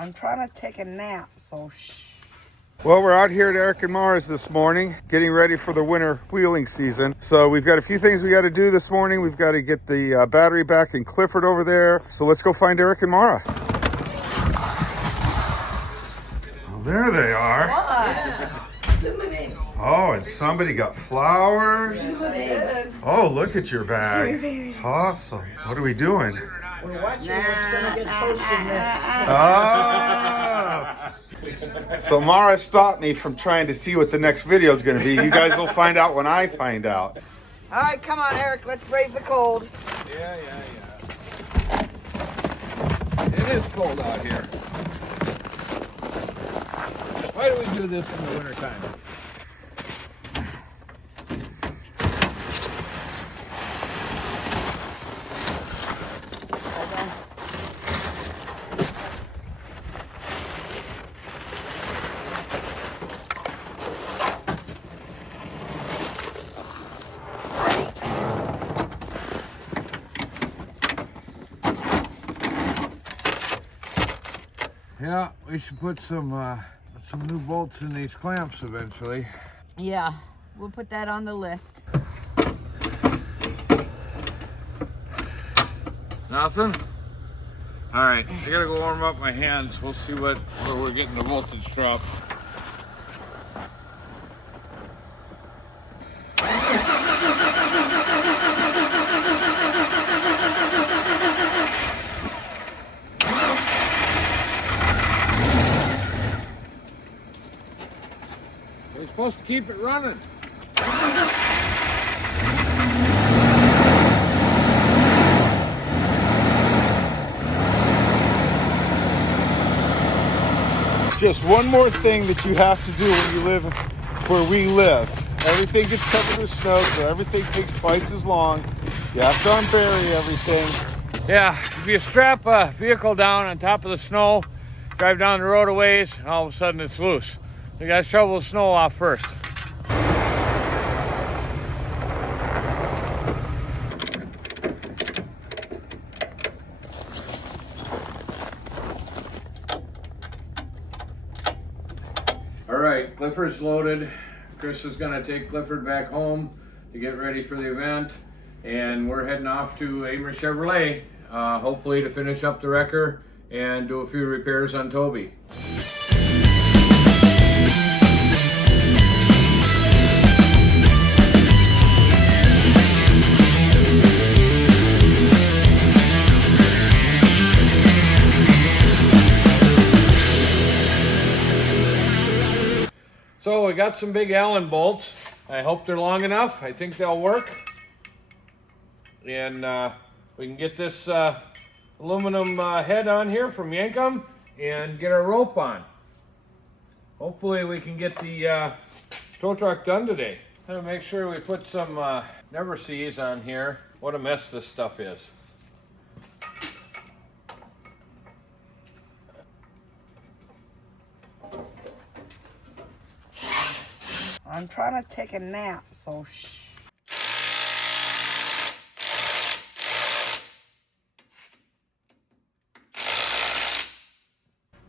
I'm trying to take a nap, so shh. Well, we're out here at Eric and Mara's this morning, getting ready for the winter wheeling season. So we've got a few things we got to do this morning. We've got to get the battery back in Clifford over there. So let's go find Eric and Mara. Well, there they are. Oh, and somebody got flowers. Oh, look at your bag. Awesome. What are we doing? We're watching what's going to get posted next. Oh. So Mara stopped me from trying to see what the next video is going to be. You guys will find out when I find out. All right, come on, Eric. Let's brave the cold. Yeah. It is cold out here. Why do we do this in the wintertime? Yeah, we should put some new bolts in these clamps eventually. Yeah, we'll put that on the list. Nothing? All right, I gotta go warm up my hands. We'll see where we're getting the voltage drop. We're supposed to keep it running. Just one more thing that you have to do when you live where we live. Everything gets covered with snow, so everything takes twice as long. You have to unbury everything. Yeah, if you strap a vehicle down on top of the snow, drive down the road a ways, and all of a sudden it's loose. You gotta shovel the snow off first. All right, Clifford's loaded. Chris is gonna take Clifford back home to get ready for the event, and we're heading off to Amer Chevrolet, hopefully to finish up the wrecker and do a few repairs on Towbie. So we got some big Allen bolts. I hope they're long enough. I think they'll work. And we can get this aluminum head on here from Yankum and get our rope on. Hopefully we can get the tow truck done today. I'm gonna make sure we put some never sees on here. What a mess this stuff is. I'm trying to take a nap, so shh.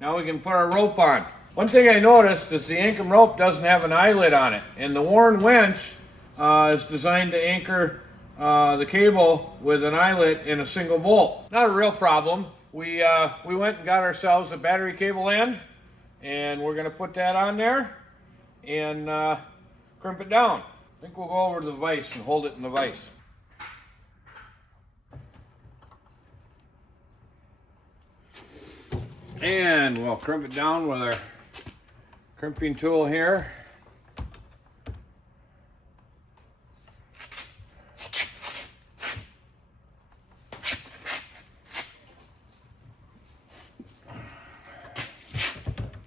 Now we can put our rope on. One thing I noticed is the Yankum rope doesn't have an eyelet on it, and the Warren winch is designed to anchor the cable with an eyelet in a single bolt. Not a real problem. We went and got ourselves a battery cable end, and we're gonna put that on there and crimp it down. I think we'll go over to the vise and hold it in the vise. And we'll crimp it down with our crimping tool here.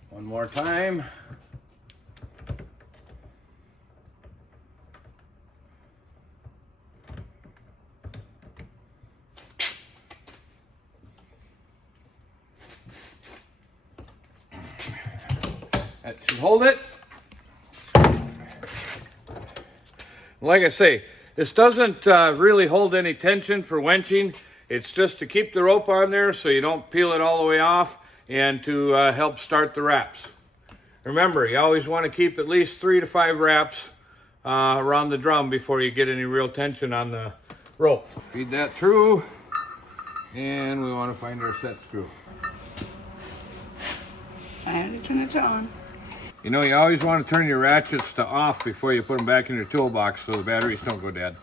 One more time. That should hold it. Like I say, this doesn't really hold any tension for wenching. It's just to keep the rope on there so you don't peel it all the way off. and to help start the wraps. Remember, you always want to keep at least 3 to 5 wraps around the drum before you get any real tension on the rope. Feed that through, and we want to find our set screw. I had to turn it on. You know, you always want to turn your ratchets to off before you put them back in your toolbox so the batteries don't go dead.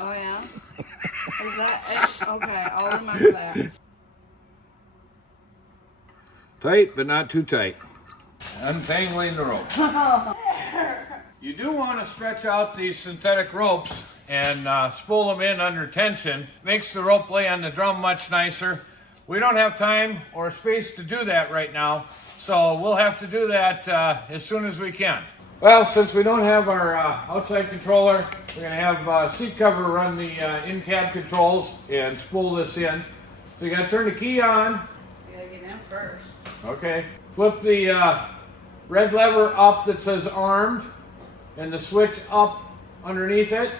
Oh, yeah? Is that it? Okay, I'll remember that. Tight, but not too tight. Untangling the rope. You do want to stretch out these synthetic ropes and spool them in under tension. Makes the rope lay on the drum much nicer. We don't have time or space to do that right now, so we'll have to do that as soon as we can. Well, since we don't have our outside controller, we're going to have seat cover run the in-cab controls and spool this in. So you got to turn the key on. You gotta get in first. Okay. Flip the red lever up that says armed and the switch up underneath it.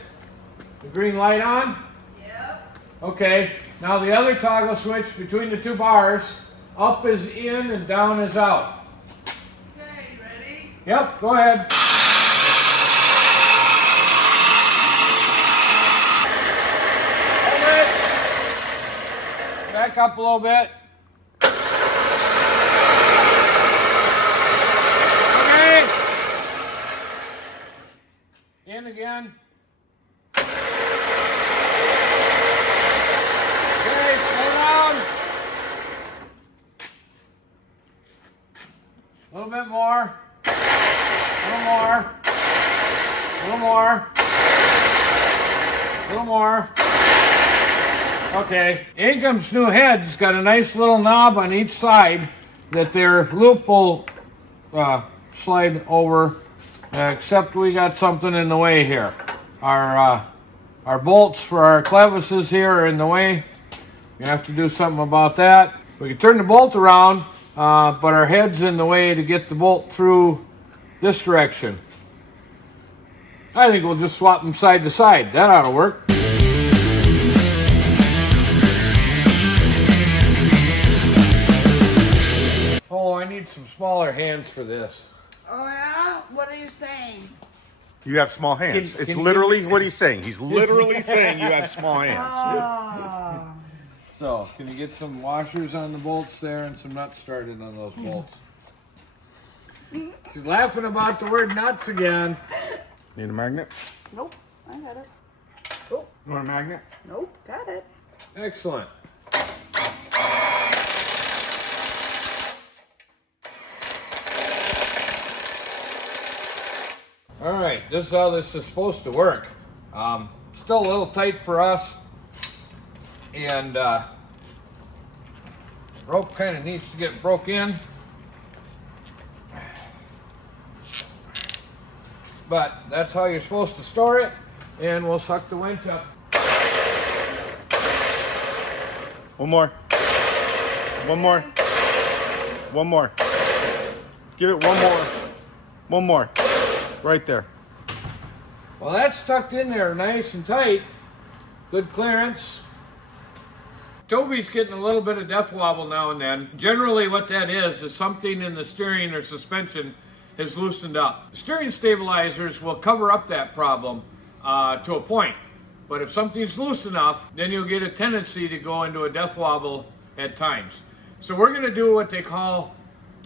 The green light on? Yep. Okay. Now the other toggle switch between the two bars, up is in and down is out. Okay, you ready? Yep, go ahead. Hold it. Back up a little bit. Okay. In again. Okay, slow down. A little bit more. A little more. A little more. A little more. Okay. Incom's new head's got a nice little knob on each side that their loop will slide over, except we got something in the way here. Our bolts for our clevises here are in the way. We have to do something about that. We can turn the bolt around, but our head's in the way to get the bolt through this direction. I think we'll just swap them side to side. That ought to work. Oh, I need some smaller hands for this. Oh, yeah? What are you saying? You have small hands. Can It's you literally what he's saying. He's literally saying you have small hands. Oh. So, can you get some washers on the bolts there and some nuts started on those bolts? She's laughing about the word nuts again. Need a magnet? Nope, I got it. You want a magnet? Nope, got it. Excellent. All right, this is how this is supposed to work. Still a little tight for us, and rope kind of needs to get broke in. But that's how you're supposed to store it, and we'll suck the winch up. One more. One more. One more. Give it one more. One more. Right there. Well, that's tucked in there nice and tight. Good clearance. Towbie's getting a little bit of death wobble now and then. Generally what that is something in the steering or suspension has loosened up. Steering stabilizers will cover up that problem to a point. But if something's loose enough, then you'll get a tendency to go into a death wobble at times. So we're going to do what they call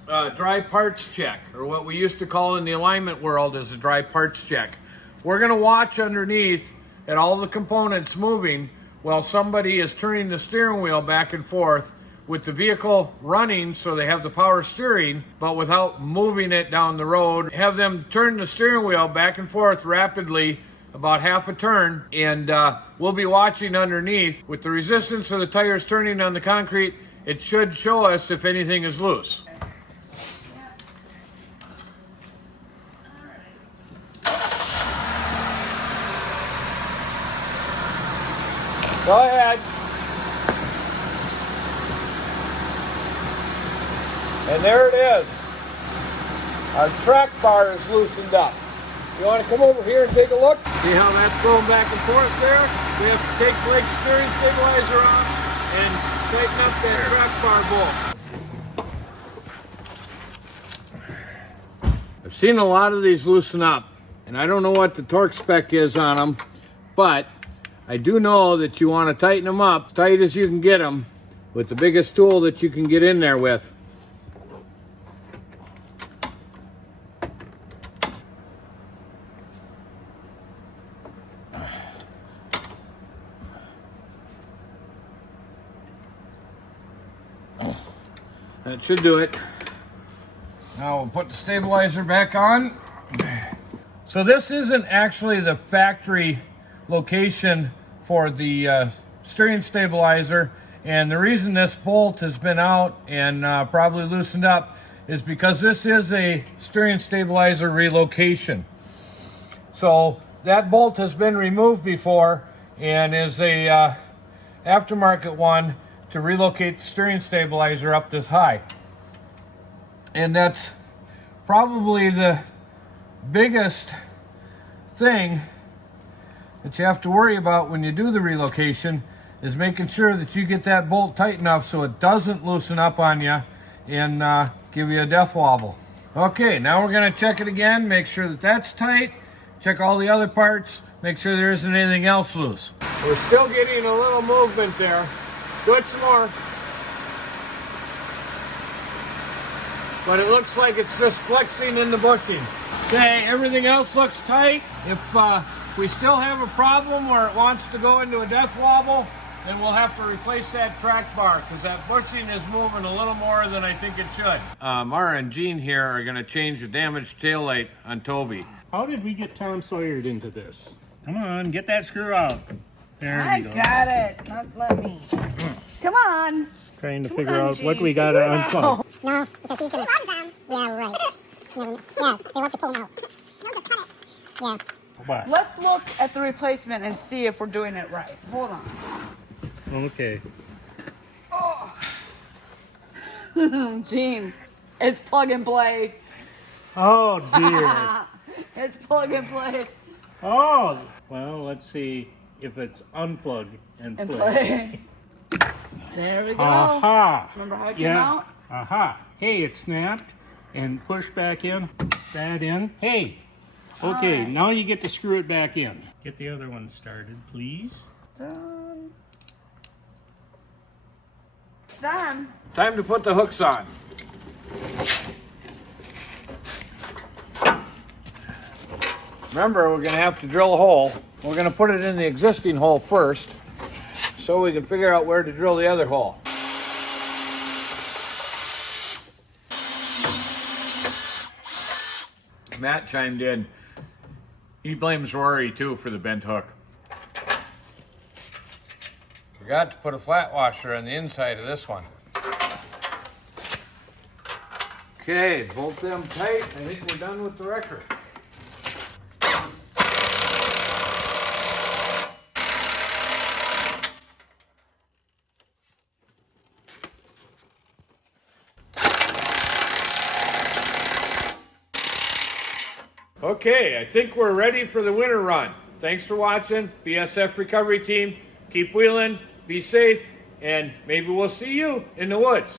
dry parts check, or what we used to call in the alignment world as a dry parts check. We're going to watch underneath at all the components moving while somebody is turning the steering wheel back and forth with the vehicle running so they have the power steering, but without moving it down the road. Have them turn the steering wheel back and forth rapidly, about half a turn, and we'll be watching underneath. With the resistance of the tires turning on the concrete, it should show us if anything is loose. Go ahead. And there it is. Our track bar is loosened up. You want to come over here and take a look? See how that's going back and forth there? We have to take the brake steering stabilizer off and tighten up that track bar bolt. I've seen a lot of these loosen up, and I don't know what the torque spec is on them, but I do know that you want to tighten them up tight as you can get them with the biggest tool that you can get in there with. That should do it. Now we'll put the stabilizer back on. So this isn't actually the factory location for the steering stabilizer, and the reason this bolt has been out and probably loosened up is because this is a steering stabilizer relocation. So that bolt has been removed before and is a aftermarket one to relocate the steering stabilizer up this high. And that's probably the biggest thing that you have to worry about when you do the relocation, is making sure that you get that bolt tight enough so it doesn't loosen up on you and give you a death wobble. Okay, now we're going to check it again, make sure that that's tight, check all the other parts, make sure there isn't anything else loose. We're still getting a little movement there. Do it some more. But it looks like it's just flexing in the bushing. Okay, everything else looks tight. If we still have a problem where it wants to go into a death wobble, then we'll have to replace that track bar because that bushing is moving a little more than I think it should. Mara and Gene here are going to change the damaged taillight on Towbie. How did we get Tom Sawyered into this? Come on, get that screw out. There I we go. got it. Not let me. Come on. Trying to Come figure on, out what Gene, we got to figure it out. unplug. No, because he's gonna. Yeah, right. Yeah, they love to pull them out. No, just cut it. Yeah. What? Let's look at the replacement and see if we're doing it right. Hold on. Okay. Gene, it's plug and play. Oh dear. It's plug and play. Oh. Well, let's see if it's unplug and And play. play. There we go. Aha. Remember how it came Yeah. out? Aha. Hey, it snapped and pushed back in. That in. Hey. Okay, Alright. now you get to screw it back in. Get the other one started, please. Done. Done. Time to put the hooks on. Remember, we're going to have to drill a hole. We're going to put it in the existing hole first so we can figure out where to drill the other hole. Matt chimed in. He blames Rory too for the bent hook. Forgot to put a flat washer on the inside of this one. Okay, bolt them tight. I think we're done with the wrecker. Okay, I think we're ready for the winter run. Thanks for watching, BSF Recovery Team. Keep wheeling, be safe, and maybe we'll see you in the woods.